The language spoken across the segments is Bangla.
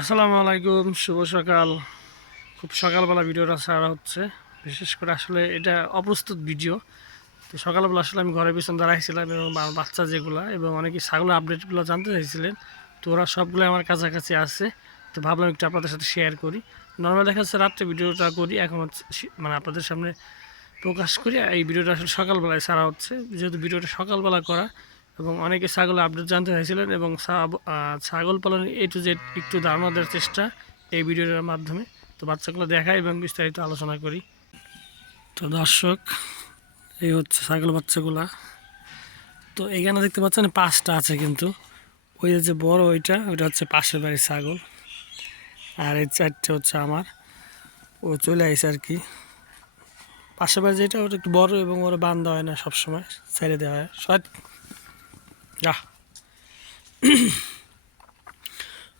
আসসালামু আলাইকুম, শুভ সকাল। খুব সকালবেলা ভিডিওটা ছাড়া হচ্ছে, বিশেষ করে আসলে এটা অপ্রস্তুত ভিডিও। তো সকালবেলা আসলে আমি ঘরের পিছনে দাঁড়াইছিলাম এবং আমার বাচ্চা যেগুলো এবং অনেকে ছাগলের আপডেটগুলো জানতে চাইছিলেন, তো ওরা সবগুলো আমার কাছাকাছি আছে। তো ভাবলাম একটু আপনাদের সাথে শেয়ার করি। নর্মাল দেখা যাচ্ছে রাত্রে ভিডিওটা করি, এখন হচ্ছে মানে আপনাদের সামনে প্রকাশ করি। এই ভিডিওটা আসলে সকালবেলায় ছাড়া হচ্ছে, যেহেতু ভিডিওটা সকালবেলা করা এবং অনেকে ছাগলের আপডেট জানতে চাইছিলেন এবং ছাগল পালনের A to Z একটু ধারণা দেওয়ার চেষ্টা এই ভিডিওটার মাধ্যমে। তো বাচ্চাগুলো দেখাই এবং বিস্তারিত আলোচনা করি। তো দর্শক, এই হচ্ছে ছাগল বাচ্চাগুলা। তো এখানে দেখতে পাচ্ছেন 5টা আছে, কিন্তু ওই যে বড় ওইটা হচ্ছে পাশের বাড়ির ছাগল, আর এই 4টে হচ্ছে আমার। ও চলে আসে আর কি। পাশের বাড়ি যেটা ওটা একটু বড় এবং ওরা বান্ধা হয় না, সবসময় ছেড়ে দেওয়া হয় যা।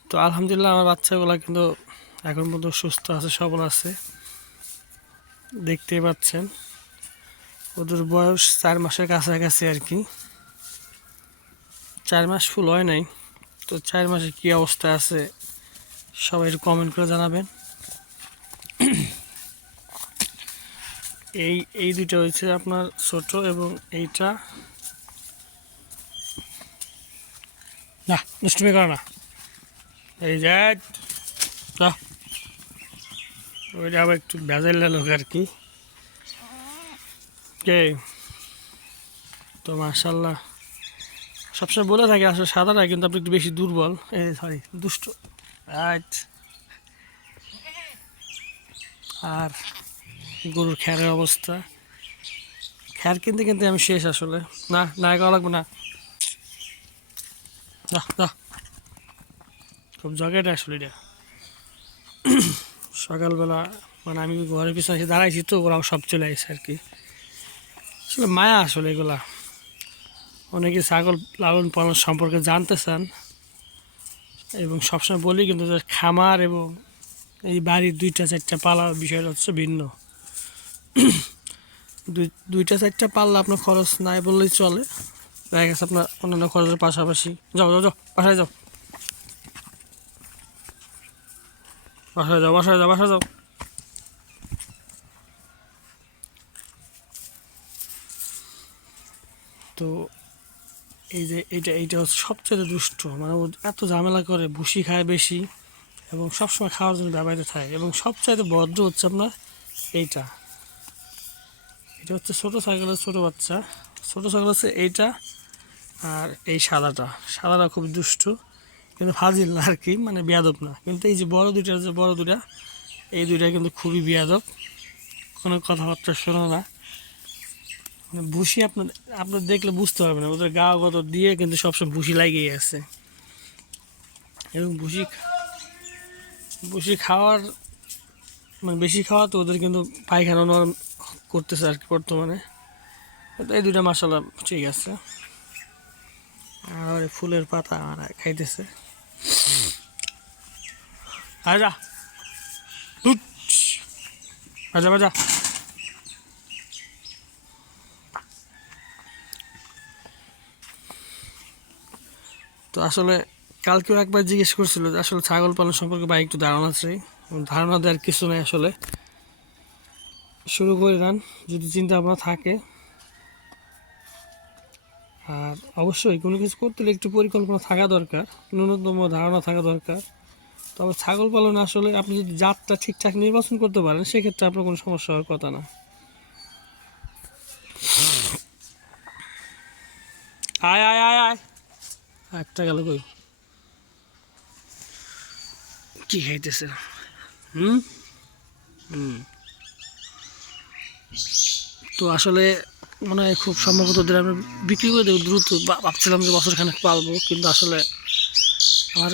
তো আলহামদুলিল্লাহ আমার বাচ্চাগুলো কিন্তু এখন পর্যন্ত সুস্থ আছে, সবল আছে, দেখতেই পাচ্ছেন। ওদের বয়স 4 মাসের কাছাকাছি আর কি, 4 মাস ফুল হয় নাই। তো 4 মাসে কী অবস্থা আছে সবাই একটু কমেন্ট করে জানাবেন। এই দুইটা হচ্ছে আপনার ছোট এবং এইটা না, দুষ্টুমি করে না। এই যে ওইটা আবার একটু ভেজাল লোক আর কি। কে তো মাশাল্লাহ সবসময় বলে থাকে আসলে সাদাটা কিন্তু আপনি একটু বেশি দুর্বল, সরি দুষ্ট। রাইট। আর গরুর খ্যারের অবস্থা, খ্যার কিনতে কিনতে আমি শেষ আসলে। না না করা লাগবে না, খুব জগেটা আসলে এটা। সকালবেলা মানে আমি ঘরের পিছনে এসে দাঁড়াইছি, তো ওরাও সব চলে আসছে আর কি। আসলে মায়া আসলে এগুলা। অনেকে ছাগল লালন পালন সম্পর্কে জানতে চান এবং সবসময় বলি, কিন্তু খামার এবং এই বাড়ির 2টা 4টা পালা বিষয়টা হচ্ছে ভিন্ন। 2টা 4টা পাললে আপনার খরচ নাই বললেই চলে, দেখা গেছে আপনার অন্যান্য খরচের পাশাপাশি। যাও যাও যাও, বাসায় যাও, বাসায় যাও, বাসায় যাও, বাসায় যাও। তো এই যে এইটা হচ্ছে সবচেয়ে দুষ্ট, মানে ও এত ঝামেলা করে, ভুসি খায় বেশি এবং সবসময় খাওয়ার জন্য ব্যবহৃত থাকে। এবং সবচাইতে ভদ্র হচ্ছে আপনার এইটা। এটা হচ্ছে ছোটো ছাগলের ছোটো বাচ্চা। ছোটো ছাগল হচ্ছে এইটা, আর এই সাদাটা খুব দুষ্ট, কিন্তু ফাজিল না আর কি, মানে বেয়াদব না। কিন্তু এই যে বড় দুটা এই দুইটা কিন্তু খুবই বেয়াদব, কোনো কথাবার্তা শোনো না। মানে ভুসি আপনার দেখলে বুঝতে পারবেন না, ওদের গা গত দিয়ে কিন্তু সবসময় ভুসি লাগিয়ে আছে। এবং ভুসি খাওয়ার মানে বেশি খাওয়া, তো ওদের কিন্তু পায়খানা নরম করতেছে আর কি বর্তমানে। এই দুইটা মাশাআল্লাহ ঠিক আছে। আর ফুলের পাতা খাইতেছে। আজা বাজা বাজা। তো আসলে কালকেও একবার জিজ্ঞেস করছিল যে আসলে ছাগল পালন সম্পর্কে বা একটু ধারণা চাই। ধারণা দেওয়ার কিছু নেই আসলে, শুরু করে দেন যদি চিন্তা ভাবনা থাকে। আর অবশ্যই কোনো কিছু করতে হলে একটু পরিকল্পনা থাকা দরকার, ন্যূনতম ধারণা থাকা দরকার। তবে ছাগল পালনে আসলে আপনি যদি জাতটা ঠিকঠাক নির্বাচন করতে পারেন, সেক্ষেত্রে আপনার কোনো সমস্যা হওয়ার কথা না। আয় আয় আয় আয়, একটা গেল কই, কি খাইতেছে? হুম হুম তো আসলে মনে হয় খুব সম্ভবত ওদের আমি বিক্রি করে দেবো দ্রুত। ভাবছিলাম যে বছরখানেক পালবো, কিন্তু আসলে আমার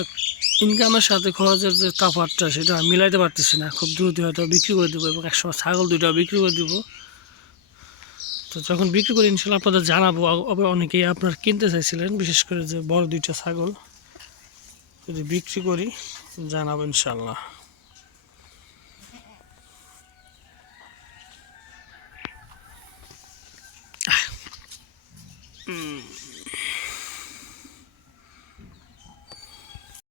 ইনকামের সাথে খরচের যে তফাৎটা সেটা মিলাইতে পারতেছি না। খুব দ্রুত হয়তো বিক্রি করে দেবো এবং একসময় ছাগল 2টা বিক্রি করে দেবো। তো যখন বিক্রি করে ইনশাল্লাহ আপনাদের জানাবো। আবার অনেকেই আপনার কিনতে চাইছিলেন, বিশেষ করে যে বড় 2টা ছাগল যদি বিক্রি করি জানাবো ইনশাল্লাহ।